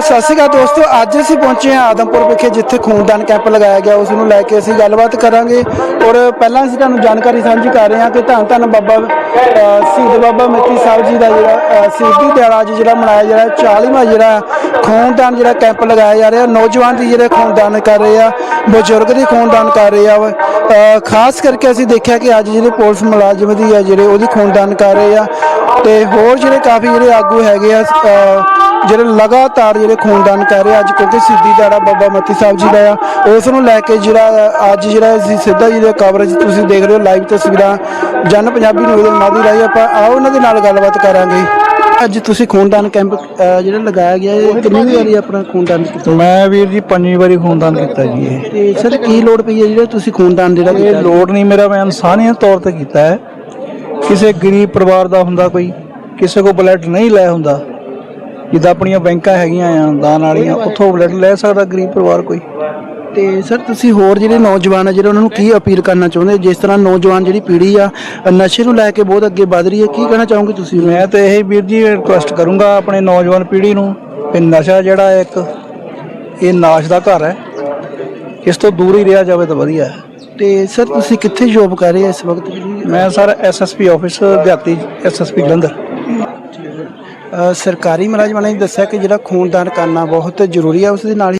ਸੋ ਸਤਿ ਸ਼੍ਰੀ ਅਕਾਲ ਦੋਸਤੋ, ਅੱਜ ਅਸੀਂ ਪਹੁੰਚੇ ਹਾਂ ਆਦਮਪੁਰ ਵਿਖੇ, ਜਿੱਥੇ ਖੂਨਦਾਨ ਕੈਂਪ ਲਗਾਇਆ ਗਿਆ। ਉਸ ਨੂੰ ਲੈ ਕੇ ਅਸੀਂ ਗੱਲਬਾਤ ਕਰਾਂਗੇ। ਔਰ ਪਹਿਲਾਂ ਅਸੀਂ ਤੁਹਾਨੂੰ ਜਾਣਕਾਰੀ ਸਾਂਝੀ ਕਰ ਰਹੇ ਹਾਂ ਕਿ ਧੰਨ ਧੰਨ ਬਾਬਾ ਸ਼ਹੀਦ ਬਾਬਾ ਮਿੱਤੀ ਸਾਹਿਬ ਜੀ ਦਾ ਜਿਹੜਾ ਸ਼ਹੀਦੀ ਦਿਹਾੜਾ ਅੱਜ ਜਿਹੜਾ ਮਨਾਇਆ ਜਾ ਰਿਹਾ 40ਵਾਂ ਜਿਹੜਾ ਖੂਨਦਾਨ ਜਿਹੜਾ ਕੈਂਪ ਲਗਾਇਆ ਜਾ ਰਿਹਾ। ਨੌਜਵਾਨ ਦੀ ਜਿਹੜੇ ਖੂਨਦਾਨ ਕਰ ਰਹੇ ਆ, ਬਜ਼ੁਰਗ ਦੀ ਖੂਨਦਾਨ ਕਰ ਰਹੇ ਆ। ਖਾਸ ਕਰਕੇ ਅਸੀਂ ਦੇਖਿਆ ਕਿ ਅੱਜ ਜਿਹੜੇ ਪੁਲਿਸ ਮੁਲਾਜ਼ਮ ਦੀ ਆ, ਜਿਹੜੇ ਉਹਦੀ ਖੂਨਦਾਨ ਕਰ ਰਹੇ ਆ। ਤੇ ਹੋਰ ਜਿਹੜੇ ਕਾਫੀ ਜਿਹੜੇ ਆਗੂ ਹੈਗੇ ਆ ਜਿਹੜੇ ਲਗਾਤਾਰ ਜਿਹੜੇ ਖੂਨਦਾਨ ਕਰ ਰਹੇ ਅੱਜ ਕਿਉਂਕਿ ਸਿੱਧੀ ਦਾੜਾ ਬਾਬਾ ਮੱਤੀ ਸਾਹਿਬ ਜੀ ਦਾ ਆ ਉਸ ਨੂੰ ਲੈ ਕੇ ਜਿਹੜਾ ਅੱਜ ਜਿਹੜਾ ਅਸੀਂ ਸਿੱਧਾ ਜੀ ਦਾ ਕਵਰੇਜ ਤੁਸੀਂ ਦੇਖ ਰਹੇ ਹੋ ਲਾਈਵ ਤਸਵੀਰਾਂ ਜਨ ਪੰਜਾਬੀ ਨਿਊਜ਼ ਦੇ ਮਾਧੀ ਰਾਹੀਂ ਆਪਾਂ ਆਓ ਉਹਨਾਂ ਦੇ ਨਾਲ ਗੱਲਬਾਤ ਕਰਾਂਗੇ। ਅੱਜ ਤੁਸੀਂ ਖੂਨਦਾਨ ਕੈਂਪ ਜਿਹੜਾ ਲਗਾਇਆ ਗਿਆ ਇਹ ਕਿੰਨੀ ਵਾਰੀ ਆਪਣਾ ਖੂਨਦਾਨ ਕੀਤਾ? ਮੈਂ ਵੀਰ ਜੀ ਪੰਜਵੀਂ ਵਾਰੀ ਖੂਨਦਾਨ ਕੀਤਾ ਜੀ ਇਹ। ਤੇ ਸਰ ਕੀ ਲੋੜ ਪਈ ਹੈ ਜਿਹੜਾ ਤੁਸੀਂ ਖੂਨਦਾਨ ਜਿਹੜਾ ਇਹ ਲੋੜ ਨਹੀਂ ਮੇਰਾ ਮੈਂ ਇਨਸਾਨੀਅਤ ਤੌਰ ਤੇ ਕੀਤਾ ਹੈ। ਕਿਸੇ ਗਰੀਬ ਪਰਿਵਾਰ ਦਾ ਹੁੰਦਾ ਕੋਈ ਕਿਸੇ ਕੋ ਬਲੱਡ ਨਹੀਂ ਲੈ ਹੁੰਦਾ। ਜਿੱਦਾਂ ਆਪਣੀਆਂ ਬੈਂਕਾਂ ਹੈਗੀਆਂ ਆ ਦਾਨ ਵਾਲੀਆਂ ਉੱਥੋਂ ਬਲੱਡ ਲੈ ਸਕਦਾ ਗਰੀਬ ਪਰਿਵਾਰ ਕੋਈ? ਤੇ ਸਰ ਤੁਸੀਂ ਹੋਰ ਜਿਹੜੇ ਨੌਜਵਾਨ ਆ ਜਿਹੜੇ ਉਹਨਾਂ ਨੂੰ ਕੀ ਅਪੀਲ ਕਰਨਾ ਚਾਹੁੰਦੇ? ਜਿਸ ਤਰ੍ਹਾਂ ਨੌਜਵਾਨ ਜਿਹੜੀ ਪੀੜ੍ਹੀ ਆ ਨਸ਼ੇ ਨੂੰ ਲੈ ਕੇ ਬਹੁਤ ਅੱਗੇ ਵਧ ਰਹੀ ਹੈ ਕੀ ਕਹਿਣਾ ਚਾਹੋਗੇ ਤੁਸੀਂ ਮੈਂ ਤੇ ਇਹ ਵੀਰ ਜੀ ਰਿਕੁਐਸਟ ਕਰੂੰਗਾ ਆਪਣੇ ਨੌਜਵਾਨ ਪੀੜ੍ਹੀ ਨੂੰ ਕਿ ਨਸ਼ਾ ਜਿਹੜਾ ਇੱਕ ਇਹ ਨਾਸ਼ ਦਾ ਘਰ ਹੈ। ਇਸ ਤੋਂ ਦੂਰ ਹੀ ਰਿਹਾ ਜਾਵੇ ਤਾਂ ਵਧੀਆ ਹੈ। ਤੇ ਸਰ ਤੁਸੀਂ ਕਿੱਥੇ ਜੋਬ ਕਰ ਰਹੇ ਹੋ ਇਸ ਵਕਤ? ਮੈਂ ਸਰ ਐਸਐਸਪੀ ਆਫਿਸ ਦਿਹਾਤੀ ਐਸਐਸਪੀ ਜਲੰਧਰ। ਸਰਕਾਰੀ ਮੁਲਾਜ਼ਮਾਂ ਨੇ ਦੱਸਿਆ ਕਿ ਜਿਹੜਾ ਖੂਨਦਾਨ ਕਰਨਾ ਬਹੁਤ ਜ਼ਰੂਰੀ ਹੈ ਉਸ ਦੇ ਨਾਲ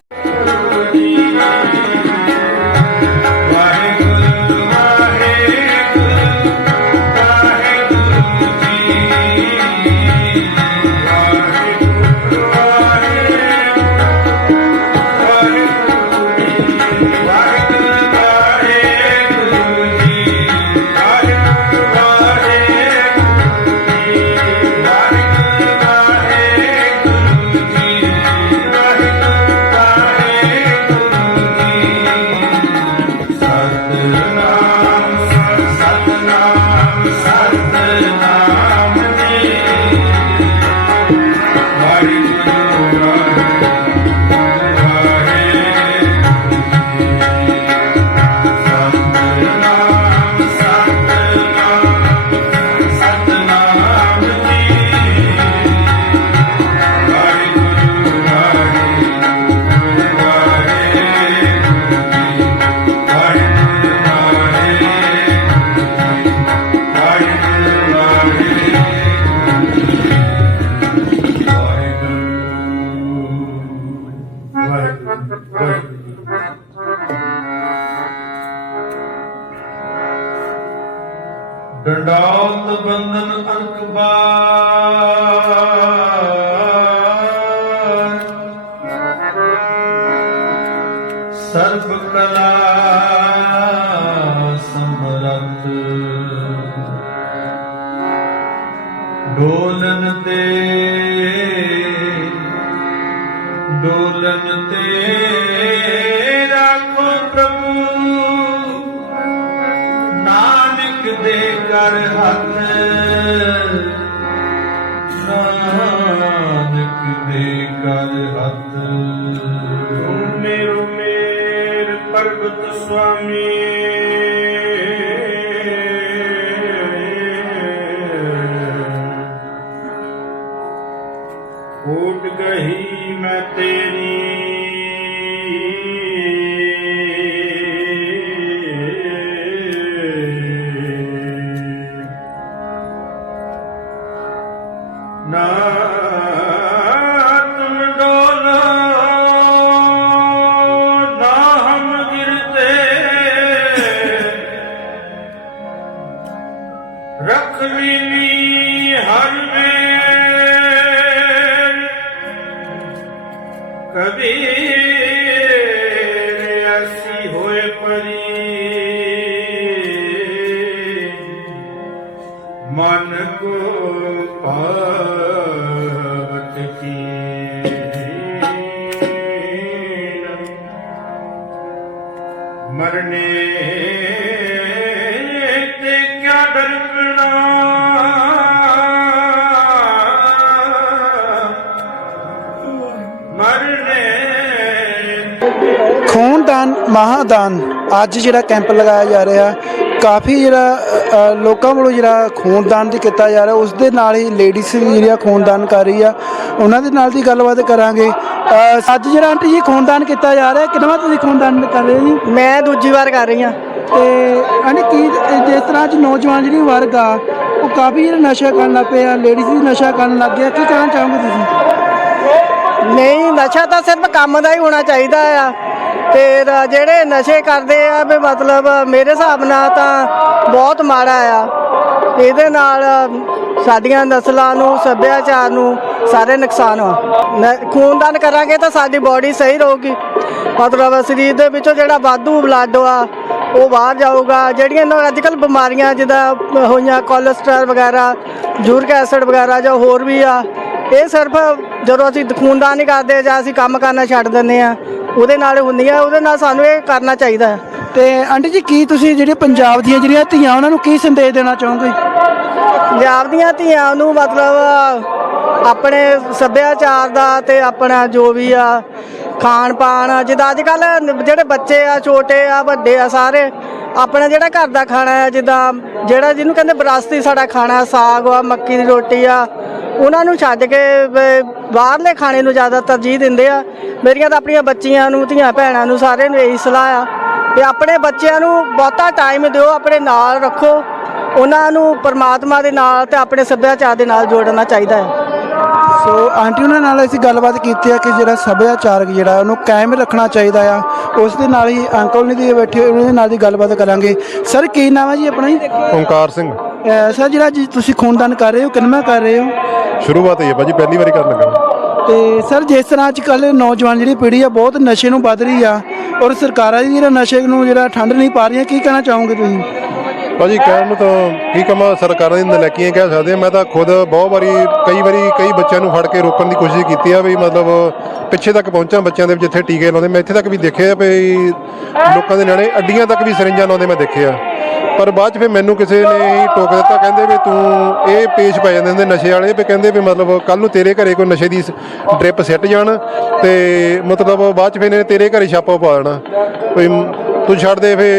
Hallelujah. ਹੀ ਡੰਡਾਉਤ ਬੰਧਨ ਦੇ ਕਰ ਹੱਥ ਨਾਨਕ ਦੇ ਕਰ ਹੱਥ ਮੇਰ ਮੇਰ ਪਰਬਤ ਸੁਆਮੀ ਨਾ ਮਹਾਦਾਨ ਅੱਜ ਜਿਹੜਾ ਕੈਂਪ ਲਗਾਇਆ ਜਾ ਰਿਹਾ ਕਾਫੀ ਜਿਹੜਾ ਲੋਕਾਂ ਵੱਲੋਂ ਜਿਹੜਾ ਖੂਨਦਾਨ ਦੀ ਕੀਤਾ ਜਾ ਰਿਹਾ ਉਸ ਦੇ ਨਾਲ ਹੀ ਲੇਡੀਜ਼ ਵੀ ਜਿਹੜੀਆਂ ਖੂਨਦਾਨ ਕਰ ਰਹੀ ਆ ਉਹਨਾਂ ਦੇ ਨਾਲ ਦੀ ਗੱਲਬਾਤ ਕਰਾਂਗੇ। ਅੱਜ ਜਿਹੜਾ ਆਂਟੀ ਜੀ ਖੂਨਦਾਨ ਕੀਤਾ ਜਾ ਰਿਹਾ ਕਿੰਨਾ ਤੁਸੀਂ ਖੂਨਦਾਨ ਕਰ ਰਹੇ ਜੀ? ਮੈਂ ਦੂਜੀ ਵਾਰ ਕਰ ਰਹੀ ਹਾਂ। ਤੇ ਆਂਟੀ ਕੀ ਜਿਸ ਤਰ੍ਹਾਂ ਅੱਜ ਨੌਜਵਾਨ ਜਿਹੜੀ ਵਰਗ ਆ ਉਹ ਕਾਫੀ ਜਿਹੜਾ ਨਸ਼ਾ ਕਰਨ ਲੱਗ ਪਏ ਆ ਲੇਡੀਜ਼ ਵੀ ਨਸ਼ਾ ਕਰਨ ਲੱਗ ਗਿਆ ਕੀ ਕਹਿਣਾ ਚਾਹੋਗੇ ਤੁਸੀਂ? ਨਹੀਂ ਨਸ਼ਾ ਤਾਂ ਸਿਰਫ ਕੰਮ ਦਾ ਹੀ ਹੋਣਾ ਚਾਹੀਦਾ ਆ। ਤੇ ਰ- ਜਿਹੜੇ ਨਸ਼ੇ ਕਰਦੇ ਆ ਵੀ ਮਤਲਬ ਮੇਰੇ ਹਿਸਾਬ ਨਾਲ ਤਾਂ ਬਹੁਤ ਮਾੜਾ ਆ। ਇਹਦੇ ਨਾਲ ਸਾਡੀਆਂ ਨਸਲਾਂ ਨੂੰ, ਸੱਭਿਆਚਾਰ ਨੂੰ ਸਾਰੇ ਨੁਕਸਾਨ ਆ। ਨ- ਖੂਨਦਾਨ ਕਰਾਂਗੇ ਤਾਂ ਸਾਡੀ ਬਾਡੀ ਸਹੀ ਰਹੂਗੀ। ਮਤਲਬ ਸਰੀਰ ਦੇ ਵਿੱਚੋਂ ਜਿਹੜਾ ਵਾਧੂ ਬਲੱਡ ਆ, ਉਹ ਬਾਹਰ ਜਾਊਗਾ। ਜਿਹੜੀਆਂ ਨਾ ਅੱਜ ਕੱਲ੍ਹ ਬਿਮਾਰੀਆਂ ਜਿੱਦਾਂ ਹੋਈਆਂ ਕੋਲੇਸਟ੍ਰੋਲ ਵਗੈਰਾ ਯੂਰਿਕ ਐਸਿਡ ਵਗੈਰਾ ਜਾਂ ਹੋਰ ਵੀ ਆ, ਇਹ ਸਿਰਫ ਜਦੋਂ ਅਸੀਂ ਖੂਨਦਾਨ ਹੀ ਕਰਦੇ ਜਾਂ ਅਸੀਂ ਕੰਮ ਕਰਨਾ ਛੱਡ ਦਿੰਦੇ ਆ ਉਹਦੇ ਨਾਲ ਹੁੰਦੀਆਂ ਉਹਦੇ ਨਾਲ ਸਾਨੂੰ ਇਹ ਕਰਨਾ ਚਾਹੀਦਾ ਹੈ। ਤੇ ਆਂਟੀ ਜੀ ਕੀ ਤੁਸੀਂ ਜਿਹੜੇ ਪੰਜਾਬ ਦੀਆਂ ਜਿਹੜੀਆਂ ਧੀਆਂ ਉਹਨਾਂ ਨੂੰ ਕੀ ਸੰਦੇਸ਼ ਦੇਣਾ ਚਾਹੋਗੇ? ਪੰਜਾਬ ਦੀਆਂ ਧੀਆਂ ਨੂੰ ਮਤਲਬ ਆਪਣੇ ਸੱਭਿਆਚਾਰ ਦਾ ਤੇ ਆਪਣਾ ਜੋ ਵੀ ਆ ਖਾਣ ਪਾਣ ਜਿੱਦਾਂ ਅੱਜ ਕੱਲ ਜਿਹੜੇ ਬੱਚੇ ਆ ਛੋਟੇ ਆ ਵੱਡੇ ਆ ਸਾਰੇ ਆਪਣਾ ਜਿਹੜਾ ਘਰ ਦਾ ਖਾਣਾ ਆ ਜਿੱਦਾਂ ਜਿਹੜਾ ਜਿਹਨੂੰ ਕਹਿੰਦੇ ਵਿਰਾਸਤੀ ਸਾਡਾ ਖਾਣਾ ਸਾਗ ਆ ਮੱਕੀ ਦੀ ਰੋਟੀ ਆ ਉਹਨਾਂ ਨੂੰ ਛੱਡ ਕੇ ਬਾਹਰਲੇ ਖਾਣੇ ਨੂੰ ਜ਼ਿਆਦਾ ਤਰਜੀਹ ਦਿੰਦੇ ਆ। ਮੇਰੀਆਂ ਤਾਂ ਆਪਣੀਆਂ ਬੱਚੀਆਂ ਨੂੰ ਧੀਆਂ ਭੈਣਾਂ ਨੂੰ ਸਾਰਿਆਂ ਨੂੰ ਇਹੀ ਸਲਾਹ ਆ ਤੇ ਆਪਣੇ ਬੱਚਿਆਂ ਨੂੰ ਬਹੁਤਾ ਟਾਈਮ ਦਿਓ ਆਪਣੇ ਨਾਲ ਰੱਖੋ। ਉਹਨਾਂ ਨੂੰ ਪਰਮਾਤਮਾ ਦੇ ਨਾਲ ਤੇ ਆਪਣੇ ਸੱਭਿਆਚਾਰ ਦੇ ਨਾਲ ਜੋੜਨਾ ਚਾਹੀਦਾ ਹੈ। ਸੋ ਆਂਟੀ ਉਹਨਾਂ ਨਾਲ ਅਸੀਂ ਗੱਲਬਾਤ ਕੀਤੀ ਆ ਕਿ ਜਿਹੜਾ ਸੱਭਿਆਚਾਰਕ ਜਿਹੜਾ ਉਹਨੂੰ ਕਾਇਮ ਰੱਖਣਾ ਚਾਹੀਦਾ ਆ। ਉਸ ਦੇ ਨਾਲ ਹੀ ਅੰਕਲ ਨੇ ਦੀ ਬੈਠੇ ਉਹਨਾਂ ਦੇ ਨਾਲ ਦੀ ਗੱਲਬਾਤ ਕਰਾਂਗੇ। ਸਰ ਕੀ ਨਾਮ ਹੈ ਜੀ ਆਪਣਾ ਜੀ? ਓਮਕਾਰ ਸਿੰਘ। ਅਹ ਸਰ ਜਿਹੜਾ ਜੀ ਤੁਸੀਂ ਖੂਨਦਾਨ ਕਰ ਰਹੇ ਹੋ ਕਿੰਨਾ ਕਰ ਰਹੇ ਹੋ? ਸ਼ੁਰੂਆਤ ਹੀ ਹੈ ਭਾਜੀ ਪਹਿਲੀ ਵਾਰੀ ਕਰਨ ਲੱਗਾ। ਤੇ ਸਰ ਜਿਸ ਤਰ੍ਹਾਂ ਅੱਜ ਕੱਲ ਨੌਜਵਾਨ ਜਿਹੜੀ ਪੀੜ੍ਹੀ ਆ ਬਹੁਤ ਨਸ਼ੇ ਨੂੰ ਵੱਧ ਰਹੀ ਆ ਔਰ ਸਰਕਾਰਾਂ ਵੀ ਜਿਹੜਾ ਨਸ਼ੇ ਨੂੰ ਜਿਹੜਾ ਠੰਡ ਨਹੀਂ ਪਾ ਰਹੀਆਂ ਕੀ ਕਹਿਣਾ ਚਾਹੋਗੇ ਤੁਸੀਂ? ਭਾਜੀ ਕਹਿਣ ਨੂੰ ਤਾਂ ਕੀ ਕਮਾ ਸਰਕਾਰਾਂ ਦੀ ਨਲਾਇਕੀਆਂ ਕਹਿ ਸਕਦੇ ਹਾਂ। ਮੈਂ ਤਾਂ ਖੁਦ ਬਹੁਤ ਵਾਰੀ ਕਈ ਵਾਰੀ ਕਈ ਬੱਚਿਆਂ ਨੂੰ ਫੜ ਕੇ ਰੋਕਣ ਦੀ ਕੋਸ਼ਿਸ਼ ਕੀਤੀ ਆ ਵੀ ਮਤਲਬ ਪਿੱਛੇ ਤੱਕ ਪਹੁੰਚਾਂ ਬੱਚਿਆਂ ਦੇ ਜਿੱਥੇ ਟੀਕੇ ਲਾਉਂਦੇ। ਮੈਂ ਇੱਥੇ ਤੱਕ ਵੀ ਦੇਖਿਆ ਵੀ ਲੋਕਾਂ ਦੇ ਨਿਆਣੇ ਅੱਡੀਆਂ ਤੱਕ ਵੀ ਸਰਿੰਜਾਂ ਲਾਉਂਦੇ ਮੈਂ ਦੇਖਿਆ। ਪਰ ਬਾਅਦ ਚ ਫਿਰ ਮੈਨੂੰ ਕਿਸੇ ਨੇ ਹੀ ਟੋਕ ਦਿੱਤਾ, ਕਹਿੰਦੇ ਵੀ ਤੂੰ ਇਹ ਪੇਸ਼ ਪੈ ਜਾਂਦੇ ਹੁੰਦੇ ਨਸ਼ੇ ਵਾਲੇ, ਵੀ ਕਹਿੰਦੇ ਵੀ ਮਤਲਬ ਕੱਲ ਨੂੰ ਤੇਰੇ ਘਰੇ ਕੋਈ ਨਸ਼ੇ ਦੀ ਡ੍ਰਿਪ ਸਿੱਟ ਜਾਣ ਤੇ ਮਤਲਬ ਬਾਅਦ ਚ ਫਿਰ ਇਹਨੇ ਤੇਰੇ ਘਰੇ ਛਾਪਾ ਪਾ ਦੇਣਾ। ਕੋਈ ਤੂੰ ਛੱਡ ਦੇ, ਫੇ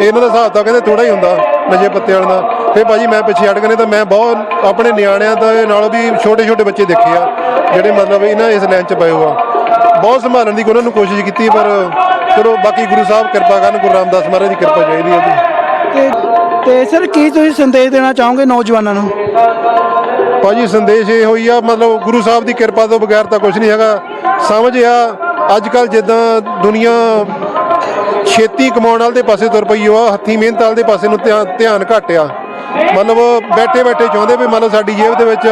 ਇਹਨਾਂ ਦਾ ਹਿਸਾਬ ਤਾਂ ਕਹਿੰਦੇ ਥੋੜਾ ਹੀ ਹੁੰਦਾ ਨਸ਼ੇ ਪੱਤੇ ਵਾਲਿਆਂ ਦਾ। ਫੇ ਭਾਜੀ ਮੈਂ ਪਿੱਛੇ ਹਟ ਗਏ ਤਾਂ ਮੈਂ ਬਹੁਤ ਆਪਣੇ ਨਿਆਣਿਆਂ ਦੇ ਨਾਲ ਵੀ ਛੋਟੇ ਛੋਟੇ ਬੱਚੇ ਦੇਖੇ ਆ, ਜਿਹੜੇ ਮਤਲਬ ਇਹਨਾਂ ਇਸ ਲਾਈਨ 'ਚ ਪਏ ਹੋ ਆ। ਬਹੁਤ ਸੰਭਾਲਣ ਦੀ ਉਹਨਾਂ ਨੂੰ ਕੋਸ਼ਿਸ਼ ਕੀਤੀ, ਪਰ ਚਲੋ ਬਾਕੀ ਗੁਰੂ ਸਾਹਿਬ ਕਿਰਪਾ ਕਰਨ, ਗੁਰੂ ਰਾਮਦਾਸ ਮਹਾਰਾਜ ਦੀ ਕਿਰਪਾ ਚਾਹੀਦੀ ਹੈ ਜੀ। ਤੇ ਤੇ ਸਰ ਕੀ ਤੁਸੀਂ ਸੰਦੇਸ਼ ਦੇਣਾ ਚਾਹੋਗੇ ਨੌਜਵਾਨਾਂ ਨੂੰ? ਭਾਜੀ, ਸੰਦੇਸ਼ ਇਹ ਹੋਈ ਆ, ਮਤਲਬ ਗੁਰੂ ਸਾਹਿਬ ਦੀ ਕਿਰਪਾ ਤੋਂ ਬਗੈਰ ਤਾਂ ਕੁਝ ਨਹੀਂ ਹੈਗਾ। ਸਮਝ ਆ ਅੱਜ ਕੱਲ ਜਿੱਦਾਂ ਦੁਨੀਆ ਛੇਤੀ ਕਮਾਉਣ ਵਾਲੇ ਦੇ ਪਾਸੇ ਤੁਰ ਪਈ ਆ, ਹੱਥੀਂ ਮਿਹਨਤ ਵਾਲੇ ਦੇ ਪਾਸੇ ਨੂੰ ਧਿਆਨ ਧਿਆਨ ਘੱਟ ਆ। ਮਤਲਬ ਬੈਠੇ ਬੈਠੇ ਚਾਹੁੰਦੇ ਵੀ ਮੰਨ ਲਓ ਸਾਡੀ ਜੇਬ ਦੇ ਵਿੱਚ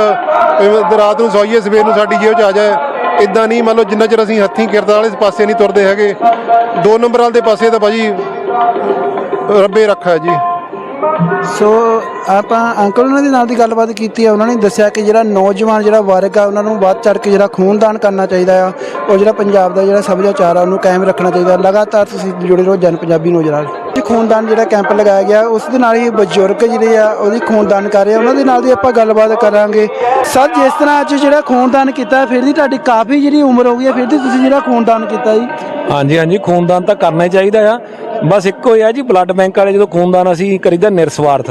ਰਾਤ ਨੂੰ ਸੌਈਏ, ਸਵੇਰ ਨੂੰ ਸਾਡੀ ਜੇਬ 'ਚ ਆ ਜਾਏ। ਇਦਾਂ ਨਹੀਂ ਮੰਨ ਲਓ ਜਿੰਨਾ ਚਿਰ ਅਸੀਂ ਹੱਥੀਂ ਕਿਰਤ ਵਾਲੇ ਪਾਸੇ ਨਹੀਂ ਤੁਰਦੇ ਹੈਗੇ, ਦੋ ਨੰਬਰ ਵਾਲੇ ਦੇ ਪਾਸੇ ਤਾਂ ਭਾਜੀ ਰੱਬੇ ਰੱਖਾ ਜੀ। ਸੋ ਆਪਾਂ ਅੰਕਲ ਉਹਨਾਂ ਦੇ ਨਾਲ ਦੀ ਗੱਲਬਾਤ ਕੀਤੀ ਆ, ਉਹਨਾਂ ਨੇ ਦੱਸਿਆ ਕਿ ਜਿਹੜਾ ਨੌਜਵਾਨ ਜਿਹੜਾ ਵਰਗ ਆ, ਉਹਨਾਂ ਨੂੰ ਵੱਧ ਚੜ ਕੇ ਜਿਹੜਾ ਖੂਨਦਾਨ ਕਰਨਾ ਚਾਹੀਦਾ ਆ, ਉਹ ਜਿਹੜਾ ਪੰਜਾਬ ਦਾ ਜਿਹੜਾ ਸੱਭਿਆਚਾਰ ਆ, ਉਹਨੂੰ ਕਾਇਮ ਰੱਖਣਾ ਚਾਹੀਦਾ ਲਗਾਤਾਰ ਤੁਸੀਂ ਜੁੜੇ ਰਹੋ ਜਨ ਪੰਜਾਬੀ ਨਿਊਜ਼ ਨਾਲ। ਇਹ ਖੂਨਦਾਨ ਜਿਹੜਾ ਕੈਂਪ ਲਗਾਇਆ ਗਿਆ, ਉਸ ਦੇ ਨਾਲ ਹੀ ਬਜ਼ੁਰਗ ਜਿਹੜੇ ਆ, ਉਹਦੀ ਖੂਨਦਾਨ ਕਰ ਰਹੇ ਆ। ਉਹਨਾਂ ਦੇ ਨਾਲ ਦੀ ਆਪਾਂ ਗੱਲਬਾਤ ਕਰਾਂਗੇ। ਸਰ, ਜਿਸ ਤਰ੍ਹਾਂ ਅੱਜ ਜਿਹੜਾ ਖੂਨਦਾਨ ਕੀਤਾ, ਫਿਰ ਦੀ ਤੁਹਾਡੀ ਕਾਫੀ ਜਿਹੜੀ ਉਮਰ ਹੋ ਗਈ ਹੈ, ਫਿਰ ਦੀ ਤੁਸੀਂ ਜਿਹੜਾ ਖੂਨਦਾਨ ਕੀਤਾ ਜੀ। ਹਾਂਜੀ ਹਾਂਜੀ, ਖੂਨਦਾਨ ਤਾਂ ਕਰਨਾ ਹੀ ਚਾਹੀਦਾ ਆ। ਬਸ ਇੱਕੋ ਹੀ ਆ ਜੀ, ਬਲੱਡ ਬੈਂਕ ਵਾਲੇ ਜਦੋਂ ਖੂਨਦਾਨ ਅਸੀਂ ਕਰੀਦਾ ਨਿਰਸਵਾਰਥ।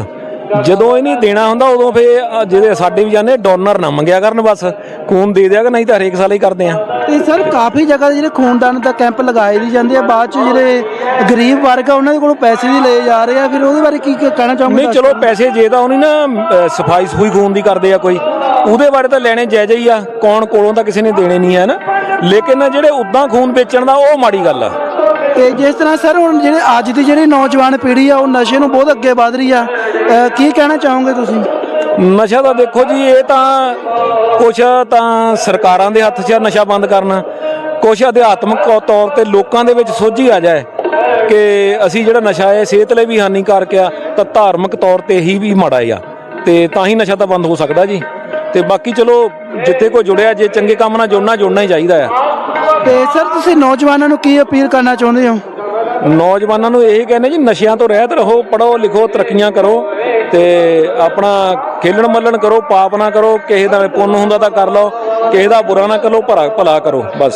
ਜਦੋਂ ਇਹ ਨਹੀਂ ਦੇਣਾ ਹੁੰਦਾ ਉਦੋਂ ਫੇ ਜਿਹਦੇ ਸਾਡੇ ਵੀ ਜਾਂਦੇ ਡੋਨਰ ਨਾ ਮੰਗਿਆ ਕਰਨ ਬਸ। ਖੂਨ ਦੇ ਦਿਆ ਕਿ ਨਹੀਂ ਤਾਂ ਹਰੇਕ ਸਾਲ ਹੀ ਕਰਦੇ ਆ। ਤੇ ਸਰ ਕਾਫੀ ਜਗ੍ਹਾ ਤੇ ਜਿਹੜੇ ਖੂਨਦਾਨ ਦਾ ਕੈਂਪ ਲਗਾਏ ਵੀ ਜਾਂਦੇ ਆ ਬਾਅਦ ਚ ਜਿਹੜੇ ਗਰੀਬ ਵਰਗ ਆ ਉਹਨਾਂ ਦੇ ਕੋਲੋਂ ਪੈਸੇ ਵੀ ਲਏ ਜਾ ਰਹੇ ਆ। ਫਿਰ ਉਹਦੇ ਬਾਰੇ ਕੀ ਕਹਿਣਾ ਚਾਹੋਗੇ ਨਹੀਂ ਚਲੋ ਪੈਸੇ ਜੇ ਤਾਂ ਉਹਨੀ ਨਾ ਸਫ਼ਾਈ ਸਫੂਈ ਖੂਨ ਦੀ ਕਰਦੇ ਆ ਕੋਈ। ਉਹਦੇ ਬਾਰੇ ਤਾਂ ਲੈਣੇ ਜਾਇਜ਼ ਹੀ ਆ। ਕੌਣ ਕੋਲੋਂ ਤਾਂ ਕਿਸੇ ਨੇ ਦੇਣੇ ਨਹੀਂ ਹੈ ਨਾ। ਲੇਕਿਨ ਜਿਹੜੇ ਉਦਾਂ ਖੂਨ ਵੇਚਣ ਦਾ ਉਹ ਮਾੜੀ ਗੱਲ ਆ। ਤੇ ਜਿਸ ਤਰ੍ਹਾਂ ਸਰ ਹੁਣ ਜਿਹੜੇ ਅੱਜ ਦੀ ਜਿਹੜੀ ਨੌਜਵਾਨ ਪੀੜ੍ਹੀ ਆ ਉਹ ਨਸ਼ੇ ਨੂੰ ਬਹੁਤ ਅੱਗੇ ਵਧ ਰਹੀ ਆ। ਕੀ ਕਹਿਣਾ ਚਾਹੋਗੇ ਤੁਸੀਂ? ਨਸ਼ਾ ਤਾਂ ਦੇਖੋ ਜੀ ਇਹ ਤਾਂ ਕੁਛ ਤਾਂ ਸਰਕਾਰਾਂ ਦੇ ਹੱਥ 'ਚ ਆ ਨਸ਼ਾ ਬੰਦ ਕਰਨਾ। ਕੁਛ ਅਧਿਆਤਮਕ ਤੌਰ ਤੇ ਲੋਕਾਂ ਦੇ ਵਿੱਚ ਸੋਝੀ ਆ ਜਾਏ ਕਿ ਅਸੀਂ ਜਿਹੜਾ ਨਸ਼ਾ ਹੈ ਸਿਹਤ ਲਈ ਵੀ ਹਾਨੀਕਾਰਕ ਆ ਤਾਂ ਧਾਰਮਿਕ ਤੌਰ ਤੇ ਹੀ ਵੀ ਮਾੜਾ ਆ। ਤੇ ਤਾਂ ਹੀ ਨਸ਼ਾ ਤਾਂ ਬੰਦ ਹੋ ਸਕਦਾ ਜੀ। ਤੇ ਬਾਕੀ ਚਲੋ ਜਿੱਥੇ ਕੋਈ ਜੁੜਿਆ ਜੇ ਚੰਗੇ ਕੰਮ ਨਾਲ ਜੁੜਨਾ ਜੁੜਨਾ ਹੀ ਚਾਹੀਦਾ ਆ। ਤੇ ਸਰ ਤੁਸੀਂ ਨੌਜਵਾਨਾਂ ਨੂੰ ਕੀ ਅਪੀਲ ਕਰਨਾ ਚਾਹੁੰਦੇ ਹੋ? ਨੌਜਵਾਨਾਂ ਨੂੰ ਇਹ ਕਹਿੰਦੇ ਜੀ ਨਸ਼ਿਆਂ ਤੋਂ ਰਹਿਤ ਰਹੋ ਪੜੋ ਲਿਖੋ ਤਰੱਕੀਆਂ ਕਰੋ। ਤੇ ਆਪਣਾ ਖੇਲਣ ਮੱਲਣ ਕਰੋ ਪਾਪ ਨਾ ਕਰੋ ਕਿਸੇ ਦਾ ਪੁੰਨ ਹੁੰਦਾ ਤਾਂ ਕਰ ਲਓ ਕਿਸੇ ਦਾ ਬੁਰਾ ਨਾ ਕਰੋ ਭਲਾ ਭਲਾ ਕਰੋ ਬਸ।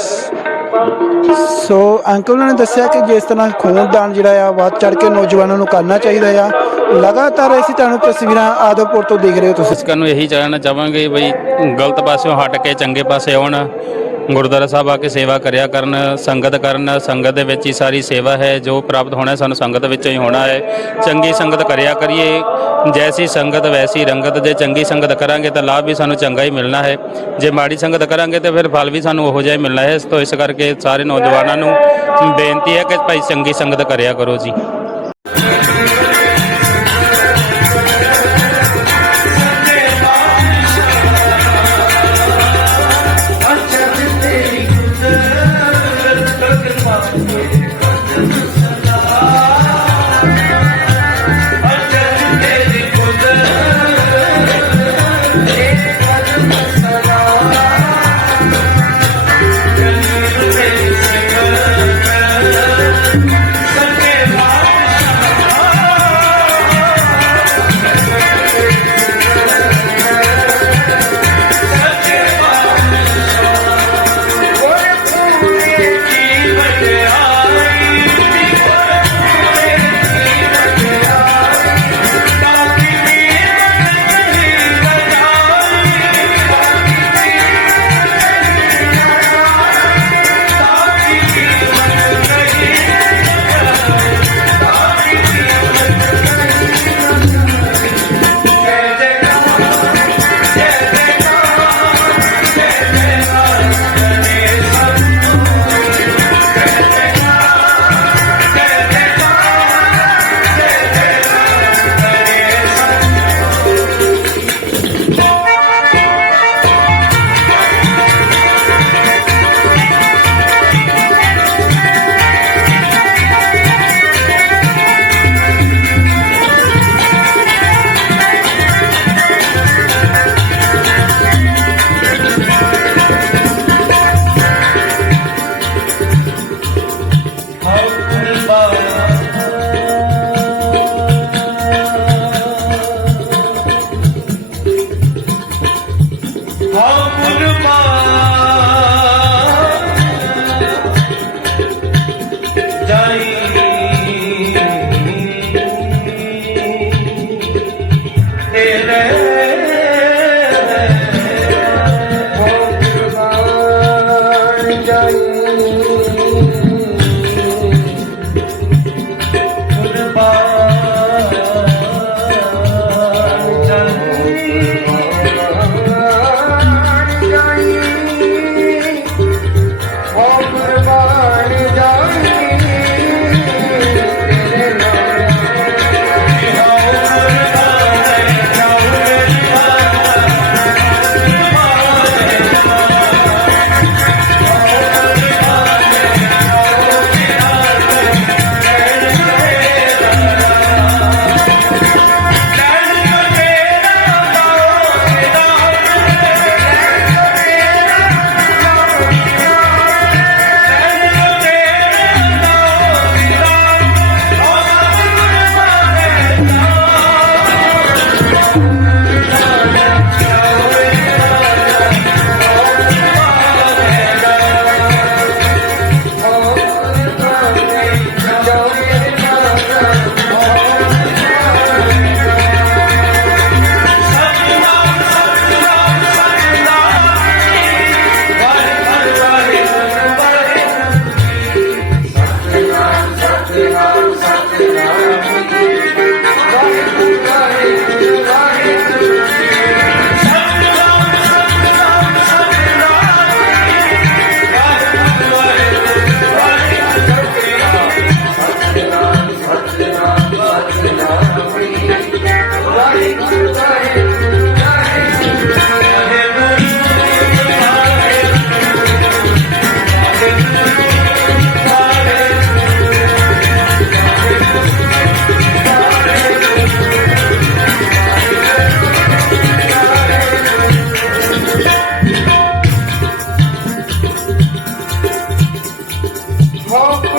ਸੋ ਅੰਕਲ ਉਹਨਾਂ ਨੇ ਦੱਸਿਆ ਕਿ ਜਿਸ ਤਰ੍ਹਾਂ ਖੂਨਦਾਨ ਜਿਹੜਾ ਆ ਵੱਧ ਚੜ ਕੇ ਨੌਜਵਾਨਾਂ ਨੂੰ ਕਰਨਾ ਚਾਹੀਦਾ ਆ। ਲਗਾਤਾਰ ਅਸੀਂ ਤੁਹਾਨੂੰ ਤਸਵੀਰਾਂ ਆਦਮਪੁਰ ਤੋਂ ਦੇਖ ਰਹੇ ਹੋ ਤੁਸੀਂ। ਦਰਸ਼ਕਾਂ ਨੂੰ ਇਹੀ ਕਹਿਣਾ ਚਾਹਾਂਗੇ ਬਈ ਗਲਤ ਪਾਸਿਓਂ ਹਟ ਕੇ ਚੰਗੇ ਪਾਸੇ ਆਉਣ। ਗੁਰਦੁਆਰਾ ਸਾਹਿਬ ਆ ਕੇ ਸੇਵਾ ਕਰਿਆ ਕਰਨ, ਸੰਗਤ ਕਰਨ, ਸੰਗਤ ਦੇ ਵਿੱਚ ਹੀ ਸਾਰੀ ਸੇਵਾ ਹੈ, ਜੋ ਪ੍ਰਾਪਤ ਹੋਣਾ ਸਾਨੂੰ ਸੰਗਤ ਵਿੱਚੋਂ ਹੀ ਹੋਣਾ ਹੈ। ਚੰਗੀ ਸੰਗਤ ਕਰਿਆ ਕਰੀਏ, ਜੈਸੀ ਸੰਗਤ ਵੈਸੀ ਰੰਗਤ, ਜੇ ਚੰਗੀ ਸੰਗਤ ਕਰਾਂਗੇ ਤਾਂ ਲਾਭ ਵੀ ਸਾਨੂੰ ਚੰਗਾ ਹੀ ਮਿਲਣਾ ਹੈ। ਜੇ ਮਾੜੀ ਸੰਗਤ ਕਰਾਂਗੇ ਤਾਂ ਫਿਰ ਫਲ ਵੀ ਸਾਨੂੰ ਉਹੋ ਜਿਹਾ ਹੀ ਮਿਲਣਾ ਹੈ। ਇਸ ਤੋਂ ਇਸ ਕਰਕੇ ਸਾਰੇ ਨੌਜਵਾਨਾਂ ਨੂੰ ਬੇਨਤੀ ਹੈ ਕਿ ਭਾਈ ਚੰਗੀ ਸੰਗਤ ਕਰਿਆ ਕਰੋ ਜੀ। done. Oh,